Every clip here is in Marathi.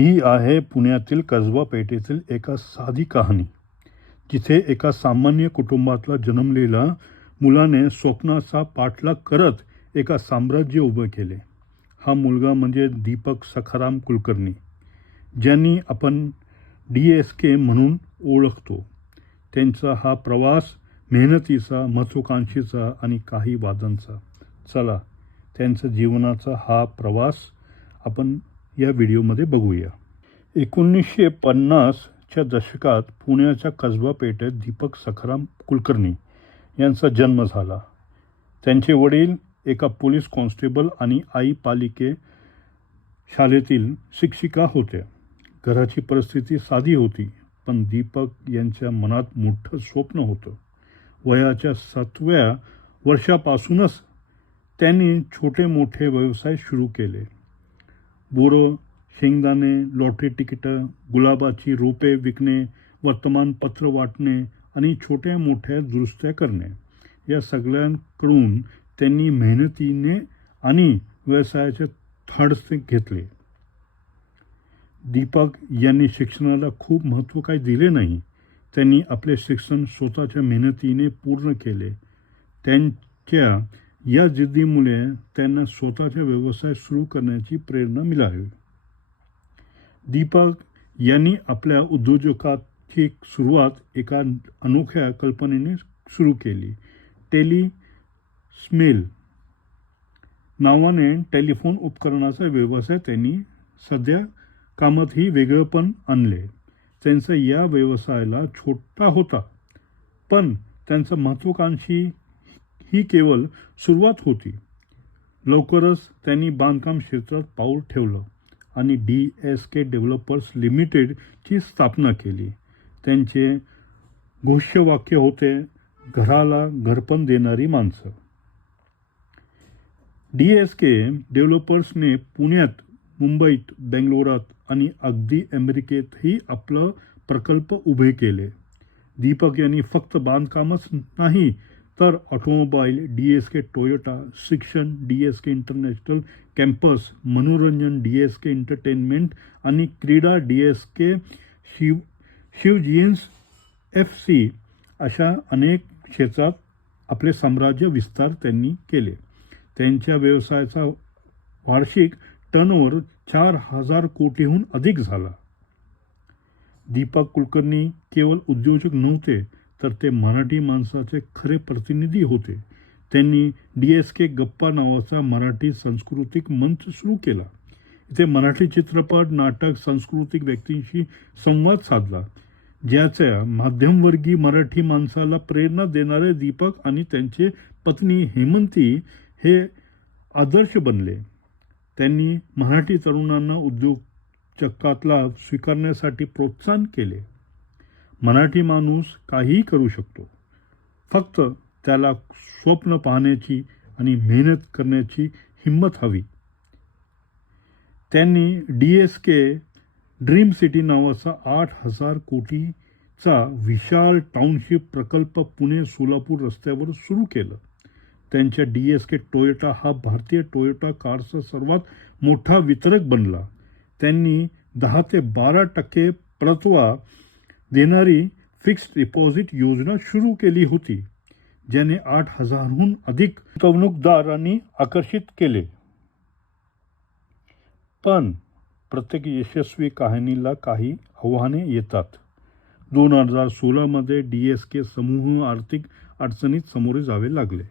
ही आहे पुण्यातील कसबा पेठेतील एका साधी कहाणी. जिथे एका सामान्य कुटुंबातला जन्मलेला मुलाने स्वप्नाचा पाठलाग करत एका साम्राज्य उभं केले. हा मुलगा म्हणजे दीपक सखाराम कुलकर्णी ज्यांनी आपण डी एस के म्हणून ओळखतो. त्यांचा हा प्रवास मेहनतीचा महत्त्वाकांक्षीचा आणि काही वादांचा. चला त्यांचा जीवनाचा हा प्रवास आपण या व्हिडिओमध्ये बघूया. एकोणीसशे पन्नासच्या दशकात पुण्याच्या कसबा पेठेत दीपक सखाराम कुलकर्णी यांचा जन्म झाला. त्यांचे वडील एका पोलीस कॉन्स्टेबल आणि आई पालिके शाळेतील शिक्षिका होत्या. घराची परिस्थिती साधी होती पण दीपक यांच्या मनात मोठं स्वप्न होतं. वयाच्या सातव्या वर्षापासूनच त्यांनी छोटे मोठे व्यवसाय सुरू केले. बोरं शेंगदाणे लॉटरी तिकीटं गुलाबाची रोपे विकणे वर्तमानपत्र वाटणे आणि छोट्या मोठ्या दुरुस्त्या करणे या सगळ्यांकडून त्यांनी मेहनतीने आणि व्यवसायाचे धाडस घेतले दीपक यांनी शिक्षणाला खूप महत्त्व काही दिले नाही त्यांनी आपले शिक्षण स्वतःच्या मेहनतीने पूर्ण केले त्यांच्या या जिद्दीमुळे त्यांना स्वतःचा व्यवसाय सुरू करण्याची प्रेरणा मिळाली. दीपक यांनी आपल्या उद्योजकाची सुरुवात एका अनोख्या कल्पनेने सुरू केली. टेली स्मेल नावाने टेलिफोन उपकरणाचा व्यवसाय त्यांनी सध्या कामातही वेगळेपण आणले. त्यांचा या व्यवसायाला छोटा होता पण त्यांचा महत्त्वाकांक्षी ही केवळ सुरुवात होती. लवकरच त्यांनी बांधकाम क्षेत्रात पाऊल ठेवलं आणि डी एस के डेव्हलपर्स लिमिटेडची स्थापना केली. त्यांचे घोष्यवाक्य होते घराला घरपण देणारी माणसं. डी एस के डेव्हलपर्सने पुण्यात मुंबईत बेंगलोरात आणि अगदी अमेरिकेतही आपलं प्रकल्प उभे केले. दीपक यांनी फक्त बांधकामच नाही तर automobile D S K Toyota शिक्षण D S K international campus मनोरंजन डी एस के एंटरटेनमेंट आणि क्रीडा D S K Shiv Shivajians F C अशा अनेक क्षेत्रात आपले साम्राज्य विस्तार त्यांनी केले. त्यांच्या व्यवसायाचा वार्षिक टर्नओव्हर चार हजार कोटीहून अधिक झाला. दीपक कुलकर्णी केवळ उद्योजक नव्हते तर ते मराठी माणसाचे खरे प्रतिनिधी होते. त्यांनी डी एस के गप्पा नावाचा मराठी सांस्कृतिक मंच सुरू केला. इथे मराठी चित्रपट नाटक सांस्कृतिक व्यक्तींशी संवाद साधला ज्याच्या माध्यमवर्गीय मराठी माणसाला प्रेरणा देणारे दीपक आणि त्यांचे पत्नी हेमंती हे आदर्श बनले. त्यांनी मराठी तरुणांना उद्योगचक्रातला स्वीकारण्यासाठी प्रोत्साहन केले. मराठी माणूस काहीही करू शकतो. फक्त त्याला स्वप्न पाहण्याची आणि मेहनत करण्याची हिंमत हवी. त्यांनी D S K dream city नावाचा आठ हजार कोटीचा विशाल टाउनशिप प्रकल्प पुणे सोलापूर रस्त्यावर सुरू केलं. त्यांच्या डी एस के टोयोटा हा भारतीय टोयोटा कारचा सर्वात मोठा वितरक बनला. त्यांनी दहा ते बारा टक्के परतवा देणारी फिक्स्ड डिपॉझिट योजना सुरू केली होती ज्याने आठ हजारहून अधिक गुंतवणूकदारांनी आकर्षित केले. पण प्रत्येक यशस्वी कहाणीला काही आव्हाने येतात. दोन हजार सोळामध्ये डी एस के समूह आर्थिक अडचणीत सामोरे जावे लागले.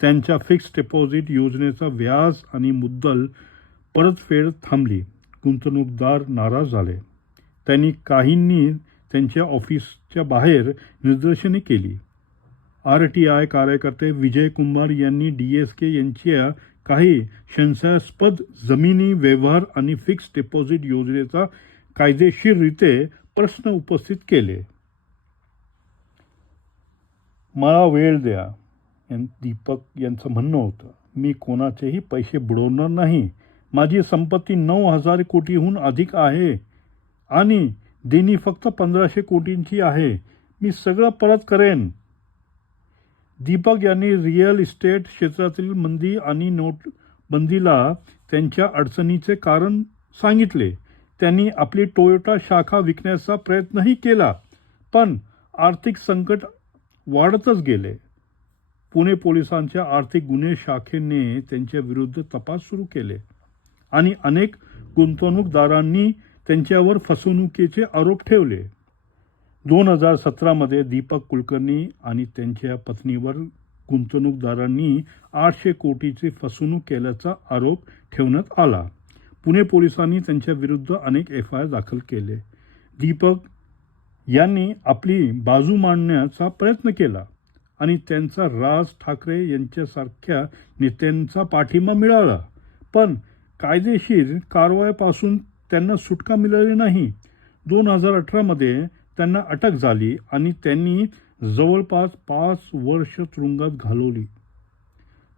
त्यांच्या फिक्स्ड डिपॉझिट योजनेचा व्याज आणि मुद्दल परतफेड थांबली. गुंतवणूकदार नाराज झाले. त्यांनी काहींनी त्यांच्या ऑफिसच्या बाहेर निदर्शने केली. आर टी आय कार्यकर्ते विजय कुमार यांनी डी एस के यांच्या काही संशयास्पद जमिनी व्यवहार आणि फिक्स डिपॉझिट योजनेचा कायदेशीररित्या प्रश्न उपस्थित केले. मला वेळ द्या दीपक यांचं म्हणणं होतं. मी कोणाचेही पैसे बुडवणार नाही. माझी संपत्ती नऊ हजार कोटीहून अधिक आहे आणि देणी फक्त पंधराशे कोटींची आहे. मी सगळं परत करेन. दीपक यांनी रिअल इस्टेट क्षेत्रातील मंदी आणि नोटबंदीला त्यांच्या अडचणीचे कारण सांगितले. त्यांनी आपली टोयोटा शाखा विकण्याचा प्रयत्नही केला पण आर्थिक संकट वाढतच गेले. पुणे पोलिसांच्या आर्थिक गुन्हे शाखेने त्यांच्या विरुद्ध तपास सुरू केले आणि अनेक गुंतवणूकदारांनी त्यांच्यावर फसवणुकीचे आरोप ठेवले. दोन हजार सतरामध्ये दीपक कुलकर्णी आणि त्यांच्या पत्नीवर गुंतवणूकदारांनी आठशे कोटीची फसवणूक केल्याचा आरोप ठेवण्यात आला. पुणे पोलिसांनी त्यांच्या विरुद्ध अनेक एफ आय आर दाखल केले. दीपक यांनी आपली बाजू मांडण्याचा प्रयत्न केला आणि त्यांचा राज ठाकरे यांच्यासारख्या नेत्यांचा पाठिंबा मिळाला. पण कायदेशीर कारवाईपासून त्यांना सुटका मिळाली नाही. दोन हजार अठरामध्ये त्यांना अटक झाली आणि त्यांनी जवळपास पाच वर्ष तुरुंगात घालवली.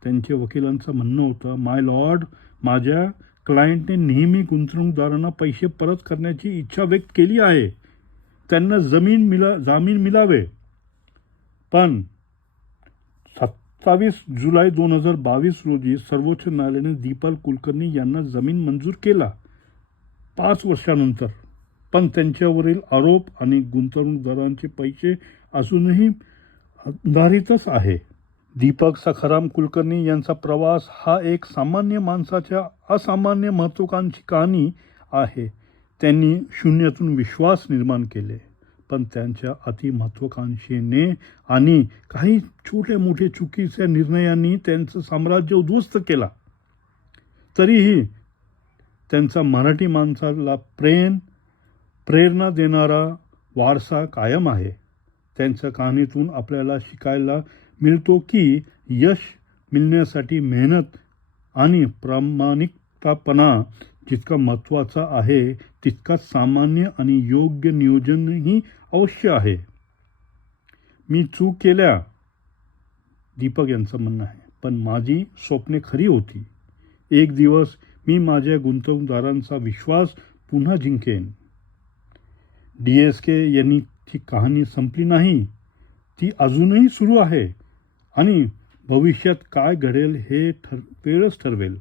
त्यांच्या वकिलांचं म्हणणं होतं माय लॉर्ड माझ्या क्लायंटने नेहमी गुंतवणूकदारांना पैसे परत करण्याची इच्छा व्यक्त केली आहे. त्यांना जमीन मिला जामीन मिळावे. पण सत्तावीस जुलै दोन हजार बावीस रोजी सर्वोच्च न्यायालयाने दीपाल कुलकर्णी यांना जमीन मंजूर केला. पाच वर्षानंतर. पण त्यांच्यावरील आरोप आणि गुंतवणूकदारांचे पैसे अजूनही अंधारीतच आहे. दीपक सखाराम कुलकर्णी यांचा प्रवास हा एक सामान्य माणसाच्या असामान्य महत्त्वाकांक्षी कहाणी आहे. त्यांनी शून्यातून विश्वास निर्माण केले. पण त्यांच्या अतिमहत्वाकांक्षेने आणि काही छोट्या मोठ्या चुकीच्या निर्णयांनी त्यांचं साम्राज्य उद्ध्वस्त केला. तरीही त्यांचा मराठी माणसाला प्रेम प्रेरणा देणारा वारसा कायम आहे. त्यांच्या कहाणीतून आपल्याला शिकायला मिळतो की यश मिळण्यासाठी मेहनत आणि प्रामाणिकतापणा जितका महत्त्वाचा आहे तितकाच सामान्य आणि योग्य नियोजनही अवश्य आहे. मी चूक केल्या दीपक यांचं म्हणणं आहे. पण माझी स्वप्ने खरी होती. एक दिवस मी माझ्या गुंतवणूकदारांचा विश्वास पुन्हा जिंकेन. डी एस के यांनी ती कहाणी संपली नाही ती अजूनही सुरू आहे आणि भविष्यात काय घडेल हे ठर वेळच ठरवेल.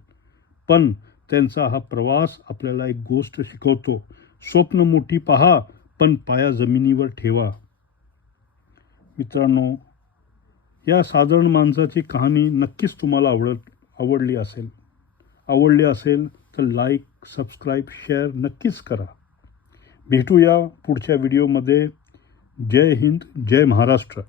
पण त्यांचा हा प्रवास आपल्याला एक गोष्ट शिकवतो स्वप्न मोठी पहा पण पाया जमिनीवर ठेवा. मित्रांनो या साधारण माणसाची कहाणी नक्कीच तुम्हाला आवडत आवडली असेल. आवडले असेल तर लाईक सबस्क्राईब शेअर नक्कीच करा. भेटूया पुढच्या व्हिडिओमध्ये जय हिंद जय महाराष्ट्र.